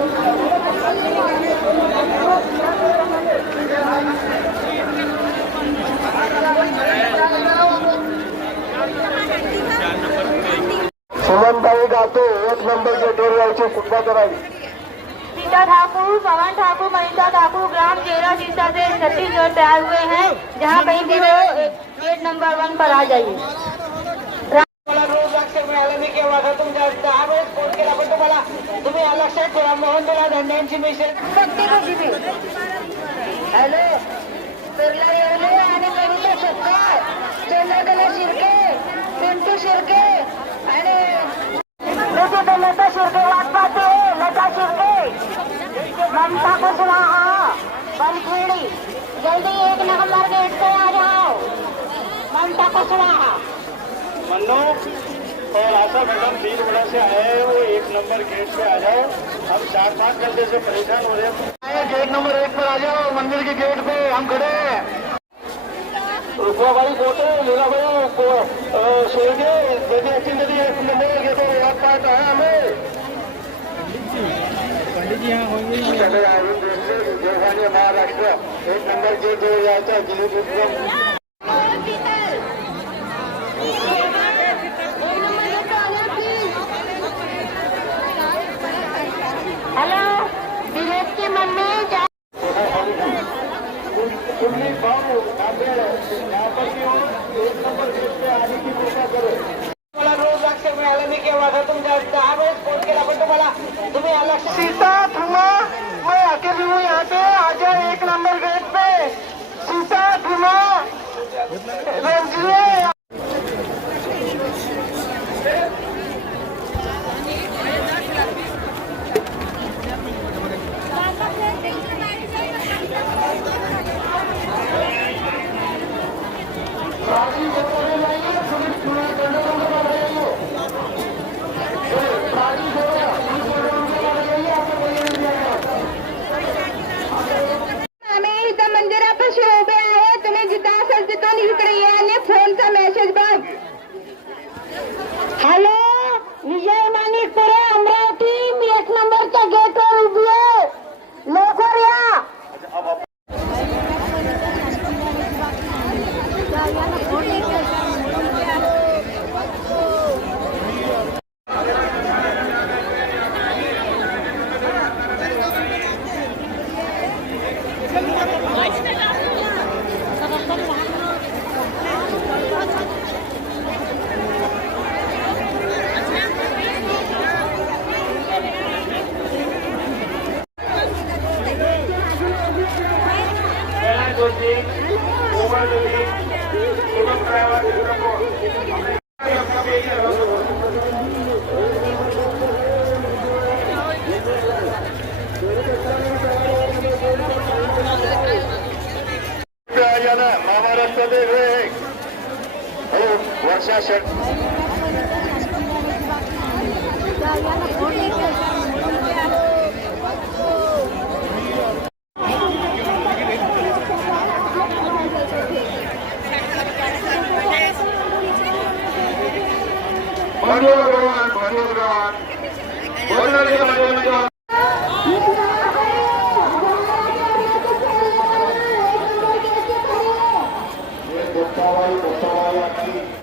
सुमनताई गाते 1 नंबर गेटवर जायचे कृपा करावी। सीता ठाकुर, पवन ठाकुर, मनीषा ठाकुर ग्राम जेरा सीता से छत्तीसगढ़ तैयार हुए हैं। जहाँ कहीं भी हो गेट नंबर 1 पर आ जाइए। केव्हा तुमच्या 10 वेळेस फोन केला पण तुम्हाला तुम्ही लक्षात ठेवा मोहन तुला धंद्यांची मिशन हॅलो बिर्ला येवले आणि कविता सत्कार, चंद्रकला शिर्के, पिंटू शिर्के आणि लता शिर्के वाट पाहते। लता शिर्के, ममता कुशवाहा, बनखेड़ी, जल्दी 1 नंबर गेट पे आ जाओ। ममता कुशवाहा मन्नो और आशा मैडम 20 बड़ा से आए हैं, वो 1 नंबर गेट पे आ जाओ। हम 4-5 घंटे से परेशान हो रहे हैं। गेट नंबर 1 पर आ जाओ, मंदिर के गेट पे हम खड़े हैं। रुपया भाई फोटो लीला भाई को सोएंगे यदि नंबर गेट पर याद पाता है हमें। पंडित जी यहाँ होंगे महाराष्ट्र 1 नंबर गेट हो जाता है दिल्ली। हेलो विवेक के मन में यहाँ पर भी हो 1 नंबर गेट पे आने की कृपा करो। मला रोज अक्षर मिळालं नाही केव्हा तुमच्या 10 वेळेस फोन केला पण तुम्हाला तुम्ही लक्ष सीता थुमा मैं अकेली हूँ यहाँ पे आ जाए 1 नंबर गेट पे। सीता थुमा रंजिए मंदिरापाशी उभे आहे। तुम्ही जिथं असाल तिथून इकडे ये आणि फोनचा मेसेज बघ। हॅलो विजय माणिकपुरे अमरावती, मी 1 नंबरच्या गेटवर उभी आहे, लवकर या। मामा रस्ता दे वर्षा धन्यवाद।